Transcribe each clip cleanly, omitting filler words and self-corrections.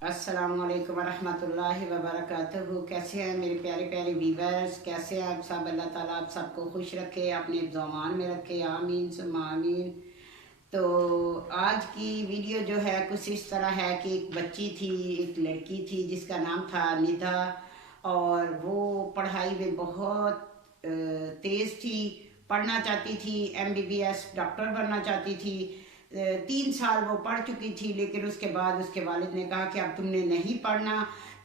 अस्सलामुअलैकुम वरहमतुल्लाहि वबरकातुहू। कैसे हैं मेरे प्यारे प्यारे व्यूअर्स, कैसे हैं आप सब? अल्लाह ताला आप सबको खुश रखे, अपने ज़मान में रखे, आमीन सुम्मा आमीन। तो आज की वीडियो जो है कुछ इस तरह है कि एक बच्ची थी, एक लड़की थी जिसका नाम था निदा, और वो पढ़ाई में बहुत तेज़ थी। पढ़ना चाहती थी, MBBS डॉक्टर बनना चाहती थी। 3 साल वो पढ़ चुकी थी, लेकिन उसके बाद उसके वालिद ने कहा कि अब तुमने नहीं पढ़ना,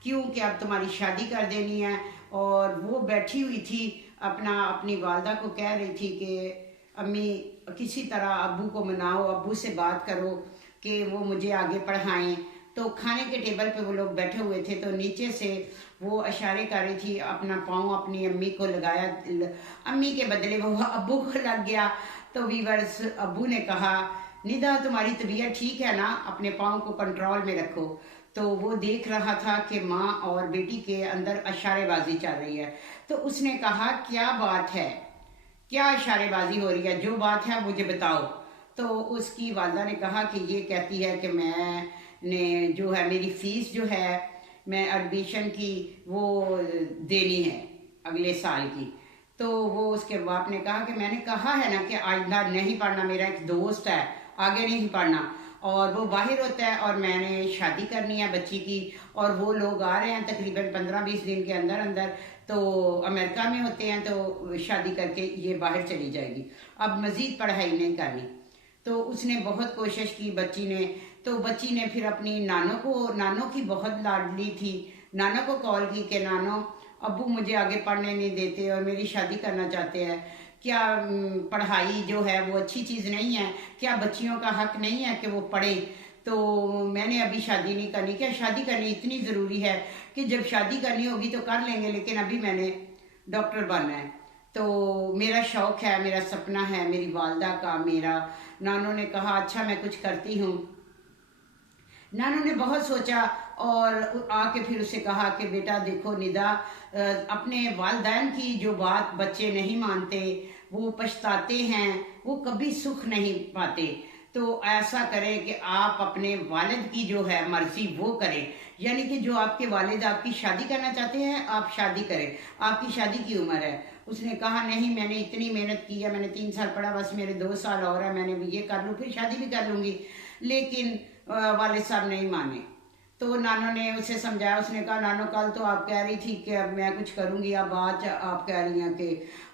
क्योंकि अब तुम्हारी शादी कर देनी है। और वो बैठी हुई थी, अपनी वालदा को कह रही थी कि अम्मी किसी तरह अब्बू को मनाओ, अब्बू से बात करो कि वो मुझे आगे पढ़ाएं। तो खाने के टेबल पे वो लोग बैठे हुए थे, तो नीचे से वो इशारे कर रही थी, अपना पाँव अपनी अम्मी को लगाया, अम्मी के बदले वो अब्बू को लग गया। तो वीवर्स, अब्बू ने कहा, निदा तुम्हारी तबीयत ठीक है ना, अपने पाँव को कंट्रोल में रखो। तो वो देख रहा था कि माँ और बेटी के अंदर इशारेबाजी चल रही है। तो उसने कहा, क्या बात है, क्या इशारेबाजी हो रही है, जो बात है मुझे बताओ। तो उसकी वालदा ने कहा कि ये कहती है कि मैंने जो है मेरी फीस जो है, मैं एडमिशन की वो देनी है अगले साल की। तो वो उसके बाप ने कहा कि मैंने कहा है ना कि आइंदा नहीं पढ़ना, मेरा एक दोस्त है, आगे नहीं पढ़ना, और वो बाहर होता है और मैंने शादी करनी है बच्ची की, और वो लोग आ रहे हैं तकरीबन 15-20 दिन के अंदर अंदर, तो अमेरिका में होते हैं, तो शादी करके ये बाहर चली जाएगी, अब मज़ीद पढ़ाई नहीं करनी। तो उसने बहुत कोशिश की बच्ची ने। तो बच्ची ने फिर अपनी नानो की बहुत लाडली थी, नानो को कॉल की कि नानो, अब्बू मुझे आगे पढ़ने नहीं देते और मेरी शादी करना चाहते हैं। क्या पढ़ाई जो है वो अच्छी चीज़ नहीं है? क्या बच्चियों का हक नहीं है कि वो पढ़े? तो मैंने अभी शादी नहीं करनी। क्या शादी करनी इतनी ज़रूरी है कि जब शादी करनी होगी तो कर लेंगे, लेकिन अभी मैंने डॉक्टर बनना है, तो मेरा शौक़ है, मेरा सपना है, मेरी वालदा का, मेरा। नानू ने कहा, अच्छा मैं कुछ करती हूँ। नानू ने बहुत सोचा और आके फिर उसे कहा कि बेटा देखो निदा, अपने वालदैन की जो बात बच्चे नहीं मानते, वो पछताते हैं, वो कभी सुख नहीं पाते। तो ऐसा करें कि आप अपने वालिद की जो है मर्जी वो करें, यानी कि जो आपके वालिद आपकी शादी करना चाहते हैं आप शादी करें, आपकी शादी की उम्र है। उसने कहा, नहीं मैंने इतनी मेहनत की है, मैंने 3 साल पढ़ा, बस मेरे 2 साल और है, मैंने ये कर लूँ फिर शादी भी कर लूँगी। लेकिन वालिद साहब नहीं माने। तो नानो ने उसे समझाया। उसने कहा, नानो कल तो आप कह रही थी कि अब मैं कुछ करूँगी, अब आज आप कह रही हैं कि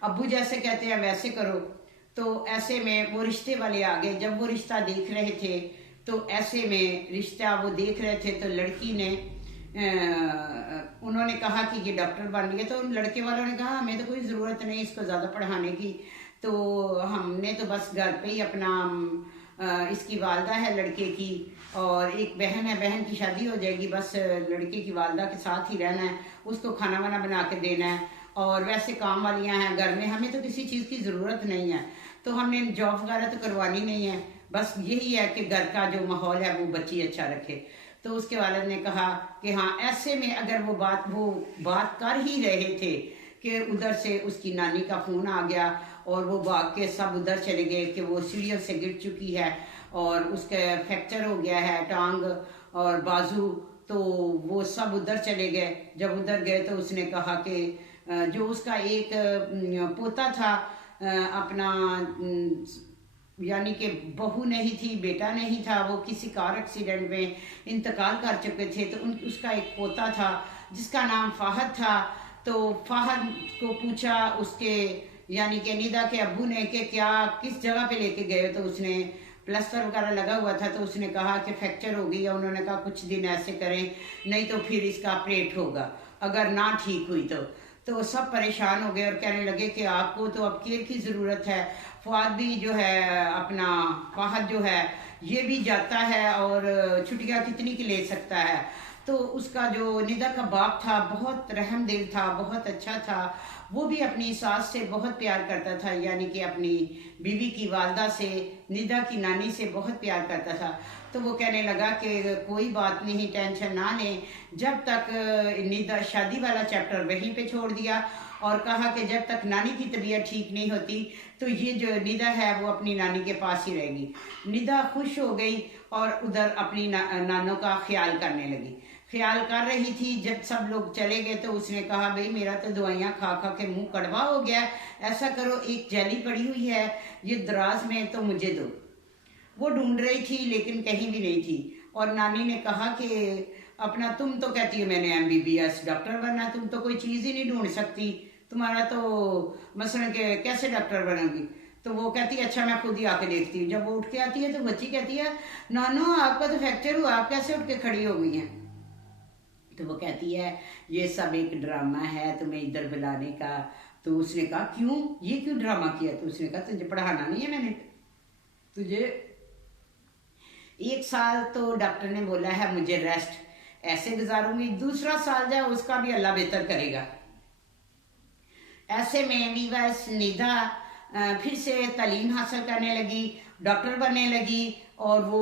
अब्बू जैसे कहते हैं वैसे करो। तो ऐसे में वो रिश्ते वाले आ गए। जब वो रिश्ता देख रहे थे, तो ऐसे में रिश्ता वो देख रहे थे, तो लड़की ने उन्होंने कहा कि ये डॉक्टर बन गए। तो उन लड़के वालों ने कहा, हमें तो कोई ज़रूरत नहीं इसको ज़्यादा पढ़ाने की, तो हमने तो बस घर पे ही अपना इसकी वालदा है लड़के की, और एक बहन है, बहन की शादी हो जाएगी, बस लड़के की वालदा के साथ ही रहना है, उसको खाना वाना बना के देना है, और वैसे काम वालियां हैं घर में, हमें तो किसी चीज़ की ज़रूरत नहीं है, तो हमने जॉब वगैरह तो करवानी नहीं है, बस यही है कि घर का जो माहौल है वो बच्ची अच्छा रखे। तो उसके वालिद ने कहा कि हाँ, ऐसे में अगर वो बात कर ही रहे थे कि उधर से उसकी नानी का फ़ोन आ गया, और वो भाग के सब उधर चले गए कि वो सीढ़ियों से गिर चुकी है और उसका फ्रैक्चर हो गया है टांग और बाजू। तो वो सब उधर चले गए। जब उधर गए तो उसने कहा कि जो उसका एक पोता था, अपना यानी कि बहू नहीं थी, बेटा नहीं था, वो किसी कार एक्सीडेंट में इंतकाल कर चुके थे, तो उसका एक पोता था जिसका नाम फाहद था। तो फाहद को पूछा उसके यानी कि निदा के अब्बू ने कि क्या किस जगह पे लेके गए, तो उसने प्लास्टर वगैरह लगा हुआ था, तो उसने कहा कि फ्रैक्चर हो गई है। उन्होंने कहा कुछ दिन ऐसे करें, नहीं तो फिर इसका ऑपरेट होगा, अगर ना ठीक हुई तो सब परेशान हो गए और कहने लगे कि आपको तो अब केयर की ज़रूरत है। फवाद भी जो है, अपना फाहद जो है, ये भी जाता है और छुट्टियाँ कितनी की ले सकता है। तो उसका जो निदा का बाप था बहुत रहमदिल था, बहुत अच्छा था, वो भी अपनी सास से बहुत प्यार करता था, यानी कि अपनी बीवी की वालदा से, निदा की नानी से बहुत प्यार करता था। तो वो कहने लगा कि कोई बात नहीं, टेंशन ना लें। जब तक निदा शादी वाला चैप्टर वहीं पे छोड़ दिया, और कहा कि जब तक नानी की तबीयत ठीक नहीं होती तो ये जो निदा है वो अपनी नानी के पास ही रहेगी। निदा खुश हो गई और उधर अपनी नानों का ख्याल करने लगी। ख्याल कर रही थी, जब सब लोग चले गए तो उसने कहा भाई मेरा तो दवाइयाँ खा खा के मुंह कड़वा हो गया, ऐसा करो एक जेली पड़ी हुई है ये दराज में, तो मुझे दो। वो ढूंढ रही थी लेकिन कहीं भी नहीं थी। और नानी ने कहा कि अपना तुम तो कहती हो मैंने MBBS डॉक्टर बनना, तुम तो कोई चीज़ ही नहीं ढूंढ सकती, तुम्हारा तो मसलन के कैसे डॉक्टर बनोगी। तो वो कहती है अच्छा मैं खुद ही आके देखती हूँ। जब वो उठ के आती है तो बच्ची कहती है नानो आपका तो फ्रैक्चर हुआ, आप कैसे उठ के खड़ी हो गई हैं। तो वो कहती है ये सब एक ड्रामा है तुम्हें इधर बुलाने का। तो उसने कहा क्यों, ये क्यों ड्रामा किया। तो उसने कहा तुझे पढ़ाना नहीं है, मैंने तुझे 1 साल तो डॉक्टर ने बोला है मुझे रेस्ट ऐसे गुजारूंगी, दूसरा साल जाए उसका भी अल्लाह बेहतर करेगा। ऐसे में वीवर्स निदा फिर से तालीम हासिल करने लगी, डॉक्टर बनने लगी और वो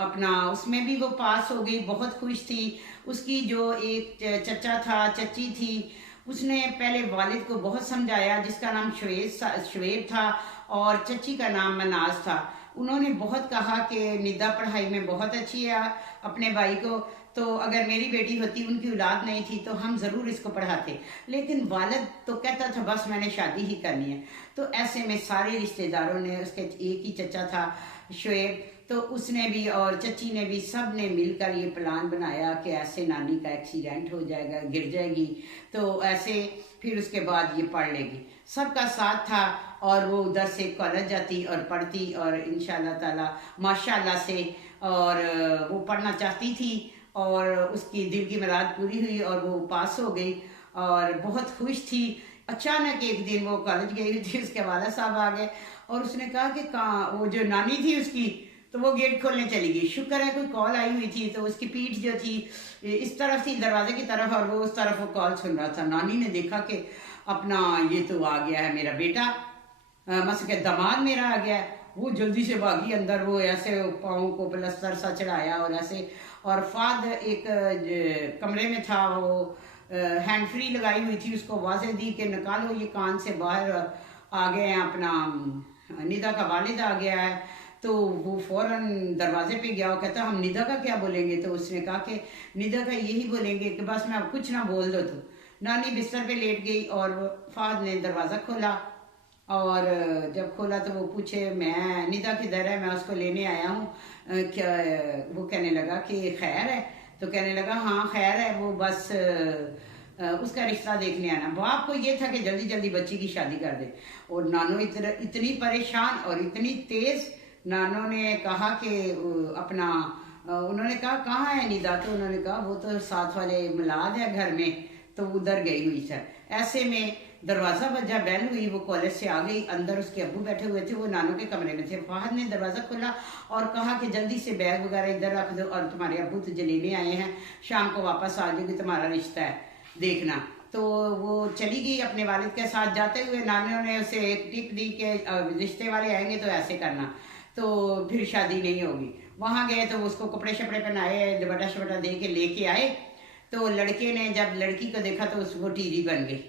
अपना उसमें भी वो पास हो गई, बहुत खुश थी। उसकी जो एक चचा था चची थी, उसने पहले वालिद को बहुत समझाया, जिसका नाम शुएब था और चची का नाम मनाज था। उन्होंने बहुत कहा कि निदा पढ़ाई में बहुत अच्छी है, अपने भाई को तो अगर मेरी बेटी होती, उनकी औलाद नहीं थी तो हम ज़रूर इसको पढ़ाते, लेकिन वालिद तो कहता था बस मैंने शादी ही करनी है। तो ऐसे में सारे रिश्तेदारों ने, उसके एक ही चचा था शुएब, तो उसने भी और चची ने भी, सब ने मिलकर ये प्लान बनाया कि ऐसे नानी का एक्सीडेंट हो जाएगा, गिर जाएगी तो ऐसे फिर उसके बाद ये पढ़ लेगी। सबका साथ था और वो उधर से कॉलेज जाती और पढ़ती और इंशाल्लाह ताला माशाल्लाह से, और वो पढ़ना चाहती थी और उसकी दिल की मुराद पूरी हुई और वो पास हो गई और बहुत खुश थी। अचानक एक दिन वो कॉलेज गई हुई थी, उसके वाला साहब आ गए और उसने कहा कि कहाँ, वो जो नानी थी उसकी, तो वो गेट खोलने चली गई। शुक्र है कोई कॉल आई हुई थी, तो उसकी पीठ जो थी इस तरफ थी दरवाजे की तरफ और वो उस तरफ वो कॉल सुन रहा था। नानी ने देखा कि अपना ये तो आ गया है मेरा बेटा, मस के दामाद मेरा आ गया है। वो जल्दी से भागी अंदर, वो ऐसे पाँव को प्लस्तर सा चढ़ाया और ऐसे, और फाद एक कमरे में था, वो हैंड फ्री लगाई हुई थी, उसको आवाज़ें दी कि निकालो ये कान से बाहर आ गए हैं, अपना निदा का वालिद आ गया है। तो वो फौरन दरवाजे पे गया और कहता हम निदा का क्या बोलेंगे। तो उसने कहा कि निदा का यही बोलेंगे कि बस मैं कुछ ना बोल दो। तो नानी बिस्तर पे लेट गई और फाद ने दरवाज़ा खोला और जब खोला तो वो पूछे मैं निदा किधर है, मैं उसको लेने आया हूँ, क्या। वो कहने लगा कि खैर है। तो कहने लगा हाँ खैर है, वो बस उसका रिश्ता देखने आना। बाप को ये था कि जल्दी जल्दी बच्ची की शादी कर दे। और नानो इतनी परेशान और इतनी तेज़, नानो ने कहा कि अपना उन्होंने कहा कहाँ है निदा। तो उन्होंने कहा वो तो साथ वाले मिलाद है घर में, तो उधर गई हुई सर। ऐसे में दरवाज़ा बजा, बैल हुई, वो कॉलेज से आ गई। अंदर उसके अब्बू बैठे हुए थे, वो नानों के कमरे में थे। फाहद ने दरवाज़ा खोला और कहा कि जल्दी से बैग वगैरह इधर रख दो और तुम्हारे अब्बू तुझे लेने आए हैं, शाम को वापस आ जाएगी, तुम्हारा रिश्ता है देखना। तो वो चली गई अपने वालिद के साथ। जाते हुए नानियों ने उसे एक टिप दी कि रिश्ते वाले आएंगे तो ऐसे करना, तो फिर शादी नहीं होगी। वहाँ गए तो उसको कपड़े शपड़े पहनाए, दुपट्टा शपटा दे के लेके आए। तो लड़के ने जब लड़की को देखा तो उसको टीरी बन गई।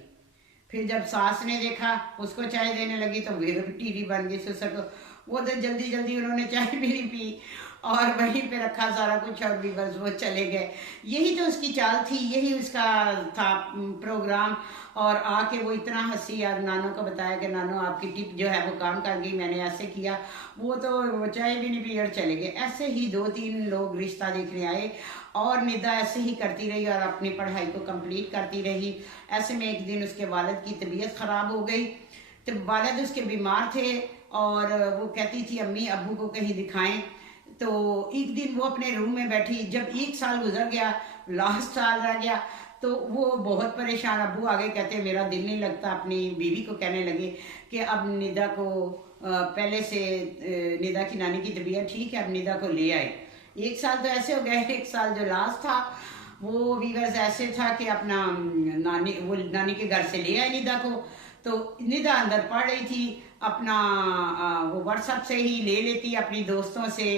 फिर जब सास ने देखा, उसको चाय देने लगी तो फिर टीरी बन गई ससुर को। वो तो जल्दी जल्दी उन्होंने चाय भी नहीं पी और वहीं पे रखा सारा कुछ और भी बस वो चले गए। यही तो उसकी चाल थी, यही उसका था प्रोग्राम। और आके वो इतना हंसी और नानों को बताया कि नानो आपकी टिप जो है वो काम कर गई, मैंने ऐसे किया। वो तो वो चाय भी नहीं पी और चले गए। ऐसे ही 2-3 लोग रिश्ता देखने आए और निदा ऐसे ही करती रही और अपनी पढ़ाई को कंप्लीट करती रही। ऐसे में एक दिन उसके वालिद की तबीयत ख़राब हो गई। तो वालिद उसके बीमार थे और वो कहती थी अम्मी अब्बू को कहीं दिखाएं। तो एक दिन वो अपने रूम में बैठी, जब 1 साल गुजर गया, लास्ट साल रह गया, तो वो बहुत परेशान। अब्बू आगे कहते मेरा दिल नहीं लगता। अपनी बीवी को कहने लगे कि अब निदा को पहले से निदा की नानी की तबीयत ठीक है, अब निदा को ले आए। 1 साल तो ऐसे हो गए। 1 साल जो लास्ट था वो वीवर्स ऐसे था कि अपना नानी के घर से ले आए निदा को। तो निदा अंदर पढ़ रही थी, अपना वो व्हाट्सएप से ही ले लेती अपनी दोस्तों से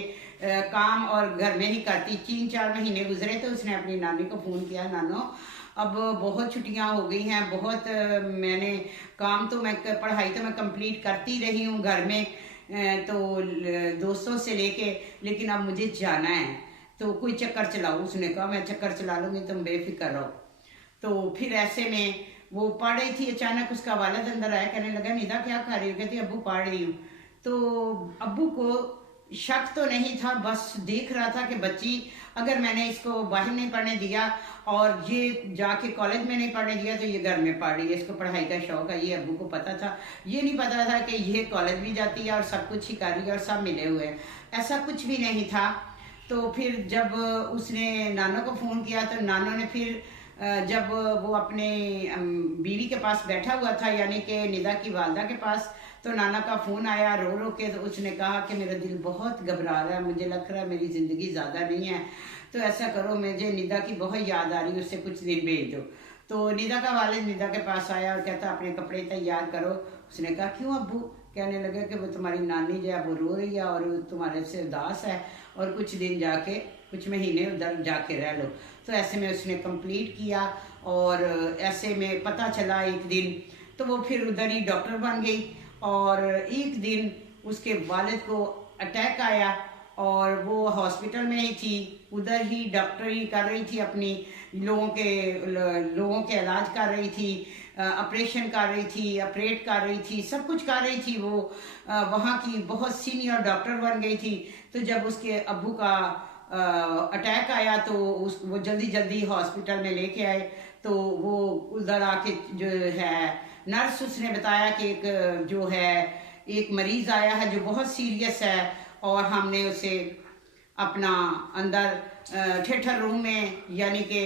काम और घर में ही करती। 3-4 महीने गुजरे तो उसने अपनी नानी को फ़ोन किया, नानो अब बहुत छुट्टियां हो गई हैं, बहुत मैंने काम तो मैं पढ़ाई तो मैं कंप्लीट करती रही हूँ घर में, तो दोस्तों से लेके, लेकिन अब मुझे जाना है तो कोई चक्कर चलाओ। उसने कहा मैं चक्कर चला लूँगी, तुम बेफिक्र रहो। तो फिर ऐसे में वो पढ़ रही थी, अचानक उसका वालिद अंदर आया, कहने लगा निदा क्या खा रही हो? कहती अब्बू पढ़ रही हूँ। तो अब्बू को शक तो नहीं था, बस देख रहा था कि बच्ची अगर मैंने इसको बाहर नहीं पढ़ने दिया और ये जाके कॉलेज में नहीं पढ़ने दिया तो ये घर में पढ़ रही है, इसको पढ़ाई का शौक है। ये अब्बू को पता था, ये नहीं पता था कि ये कॉलेज भी जाती है और सब कुछ ही कर रही है और सब मिले हुए हैं, ऐसा कुछ भी नहीं था। तो फिर जब उसने नानो को फ़ोन किया तो नानो ने फिर जब वो अपने बीवी के पास बैठा हुआ था, यानी कि निदा की वालदा के पास, तो नाना का फ़ोन आया रो रो के। तो उसने कहा कि मेरा दिल बहुत घबरा रहा है, मुझे लग रहा है मेरी ज़िंदगी ज़्यादा नहीं है, तो ऐसा करो मुझे निदा की बहुत याद आ रही है, उससे कुछ दिन भेज दो। तो निदा का वालिद निदा के पास आया और कहता अपने कपड़े तैयार करो। उसने कहा क्यों अब्बू? कहने लगे कि वो तुम्हारी नानी जो है वो रो रही है और तुम्हारे से उदास है और कुछ दिन जाके, कुछ महीने उधर जाके रह लो। तो ऐसे में उसने कंप्लीट किया और ऐसे में पता चला एक दिन, तो वो फिर उधर ही डॉक्टर बन गई। और एक दिन उसके वालिद को अटैक आया और वो हॉस्पिटल में ही थी, उधर ही डॉक्टरी कर रही थी, अपनी लोगों के इलाज कर रही थी, ऑपरेशन कर रही थी, ऑपरेट कर रही थी, सब कुछ कर रही थी। वो वहाँ की बहुत सीनियर डॉक्टर बन गई थी। तो जब उसके अब्बू का अटैक आया तो वो जल्दी जल्दी हॉस्पिटल में लेके आए। तो वो उधर आके जो है नर्स, उसने बताया कि एक जो है एक मरीज आया है जो बहुत सीरियस है और हमने उसे अपना अंदर थिएटर रूम में यानी कि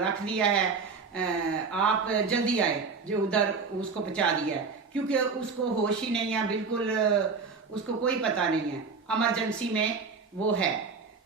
रख दिया है, आप जल्दी आए, जो उधर उसको पहुंचा दिया है, क्योंकि उसको होश ही नहीं है बिल्कुल, उसको कोई पता नहीं है, इमरजेंसी में वो है।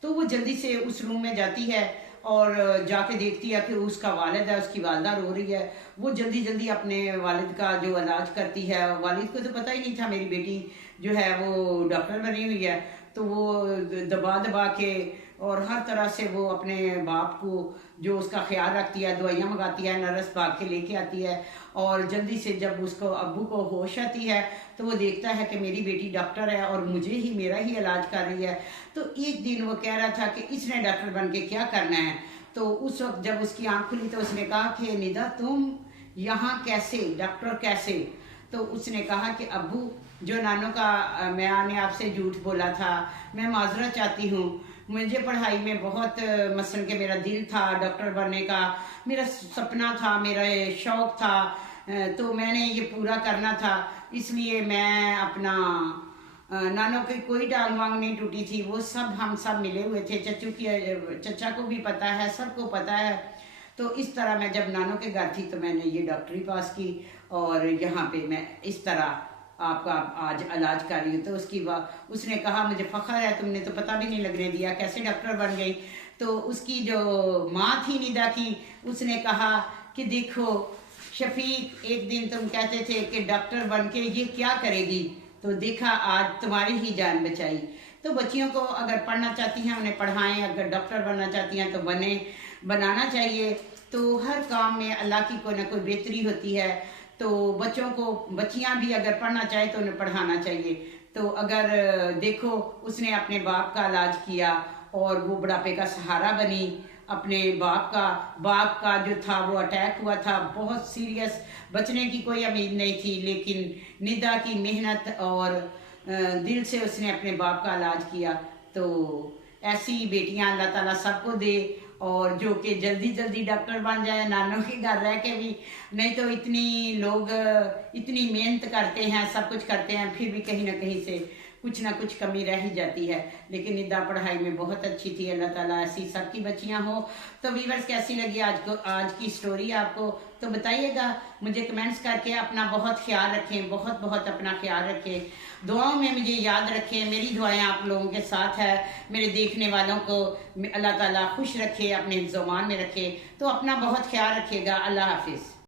तो वो जल्दी से उस रूम में जाती है और जाके देखती है कि उसका वालिद है, उसकी वालदा रो रही है। वो जल्दी जल्दी अपने वालिद का जो इलाज करती है। वालिद को तो पता ही नहीं था मेरी बेटी जो है वो डॉक्टर बनी हुई है, तो वो दबा दबा के और हर तरह से वो अपने बाप को जो उसका ख्याल रखती है, दवाइयाँ मंगाती है, नर्स भाग के लेके आती है। और जल्दी से जब उसको अब्बू को होश आती है तो वो देखता है कि मेरी बेटी डॉक्टर है और मुझे ही मेरा ही इलाज कर रही है। तो एक दिन वो कह रहा था कि इसने डॉक्टर बन के क्या करना है। तो उस वक्त जब उसकी आँख खुली तो उसने कहा कि निदा तुम यहाँ कैसे, डॉक्टर कैसे? तो उसने कहा कि अब्बू जो नानों का मैंने आपसे झूठ बोला था, मैं माजरत चाहती हूँ। मुझे पढ़ाई में बहुत मसलन के मेरा दिल था डॉक्टर बनने का, मेरा सपना था, मेरा शौक़ था, तो मैंने ये पूरा करना था, इसलिए मैं अपना नानों की कोई टांग वांग नहीं टूटी थी, वो सब हम सब मिले हुए थे। चचा को भी पता है, सबको पता है। तो इस तरह मैं जब नानों के घर थी तो मैंने ये डॉक्टरी पास की और यहाँ पे मैं इस तरह आपका आज इलाज कर रही हूँ। तो उसने कहा मुझे फ़ख्र है, तुमने तो पता भी नहीं लगने दिया, कैसे डॉक्टर बन गई। तो उसकी जो माँ थी निदा की, उसने कहा कि देखो शफीक, एक दिन तुम कहते थे कि डॉक्टर बन के ये क्या करेगी, तो देखा आज तुम्हारी ही जान बचाई। तो बच्चियों को अगर पढ़ना चाहती हैं उन्हें पढ़ाएं, अगर डॉक्टर बनना चाहती हैं तो बनाना चाहिए। तो हर काम में अल्लाह की कोई ना कोई बेहतरी होती है। तो बच्चों को, बच्चियां भी अगर पढ़ना चाहे तो उन्हें पढ़ाना चाहिए। तो अगर देखो उसने अपने बाप का इलाज किया और वो बुढ़ापे का सहारा बनी। अपने बाप का जो था वो अटैक हुआ था, बहुत सीरियस, बचने की कोई उम्मीद नहीं थी, लेकिन निदा की मेहनत और दिल से उसने अपने बाप का इलाज किया। तो ऐसी बेटियां अल्लाह ताला सबको दे और जो कि जल्दी जल्दी डॉक्टर बन जाए, नानों के घर रह के भी। नहीं तो इतनी लोग इतनी मेहनत करते हैं, सब कुछ करते हैं, फिर भी कहीं ना कहीं से कुछ ना कुछ कमी रह ही जाती है। लेकिन निदा पढ़ाई में बहुत अच्छी थी। अल्लाह ताला ऐसी सबकी बच्चियां हो। तो व्यूअर्स कैसी लगी आज की स्टोरी आपको, तो बताइएगा मुझे कमेंट्स करके। अपना बहुत ख्याल रखें, बहुत बहुत अपना ख्याल रखें, दुआओं में मुझे याद रखें। मेरी दुआएं आप लोगों के साथ है। मेरे देखने वालों को अल्लाह ताला खुश रखे, अपने ज़ुबान में रखे। तो अपना बहुत ख्याल रखिएगा। अल्लाह हाफिज़।